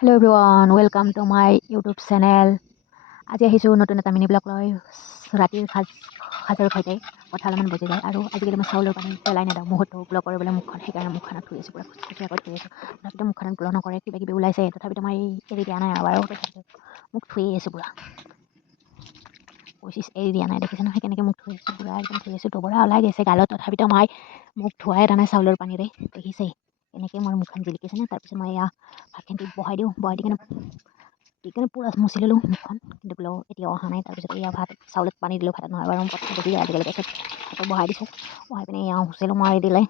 Hello everyone, welcome to my YouTube channel. আজি আহিছোঁ নতুন এটা মিনি ব্লগ লৈ ৰাতিৰ সাজৰ সৈতে কথা অলপমান বুজি যায় আৰু আজিকালি মই চাউলৰ পানী পেলাই নেদাওঁ মুখতো গ্ল' কৰিবলৈ মুখখন সেইকাৰণে মুখখনত ধুই আছোঁ পুৰা খুচখুচীয়াকৈ ধুই আছোঁ তথাপিতো মুখখনত গ্ল' নকৰে কিবা কিবি ওলাইছে তথাপিতো মই এৰি দিয়া নাই আৰু তথাপিতো মুখ ধুই আছোঁ পুৰা এৰি দিয়া নাই দেখিছে নহয় কেনেকৈ মুখ ধুই আছোঁ পুৰা একদম ধুই আছোঁ ডবৰা ওলাই গৈছে গালত তথাপিতো মই মুখ ধুৱাই এটা নাই চাউলৰ পানীৰে দেখিছে এনেকৈ মোৰ মুখখন জিলিকিছে নে তাৰপিছত মই এয়া ভাতখিনি বহাই দিওঁ বহাই দি কিনে পুৰা মুচি ল'লোঁ মুখখন কিন্তু বোলো এতিয়া অহা নাই তাৰপিছত এয়া ভাত চাউলত পানী দিলোঁ ভাতত নহয় বাৰু প্ৰথম দেখি যায় আজিকালি তাৰপিছত ভাতত বহাই দিছোঁ বহাই পিনে এয়া হুচিলোঁ মাৰি দিলে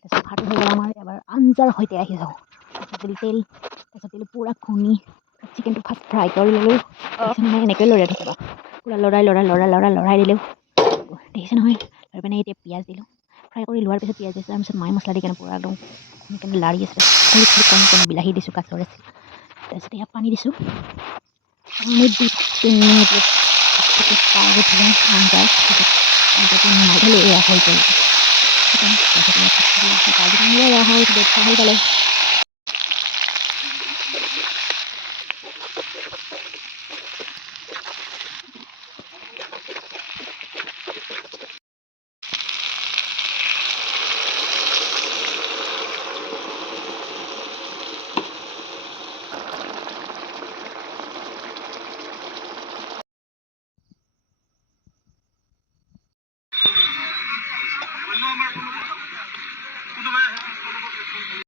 তাৰপিছত ভাত হৈ গ'ল আমাৰ এবাৰ আঞ্জাৰ সৈতে আহি যাওঁ তাৰপিছত তেল পুৰা খুন্দি চিকেনটো ফাৰ্ষ্ট ফ্ৰাই কৰি ল'লোঁ তাৰপিছত মানে এনেকৈ লৰাই থাকিবা পুৰা লৰাই দিলোঁ দেখিছে নহয় লৈ পিনে এতিয়া পিঁয়াজ দিলোঁ ফ্ৰাই কৰি লোৱাৰ পিছত পিঁয়াজ দিছোঁ তাৰপিছত মাই মছলা দি কেনে পুৰা একদম খুন্দি লাৰি আছে কণ বিলাহী দিছোঁ কাঁচৰ আছে তাৰপিছত ইয়াত পানী দিছোঁ পানী দি 3 মিনিট ফ্ৰাই কৰি থ'লে আঞ্জাৰ আঞ্জাটো নমাই থ'লে এয়া হৈ গ'ল চিকেন তাৰপিছত এয়া হৈ পালে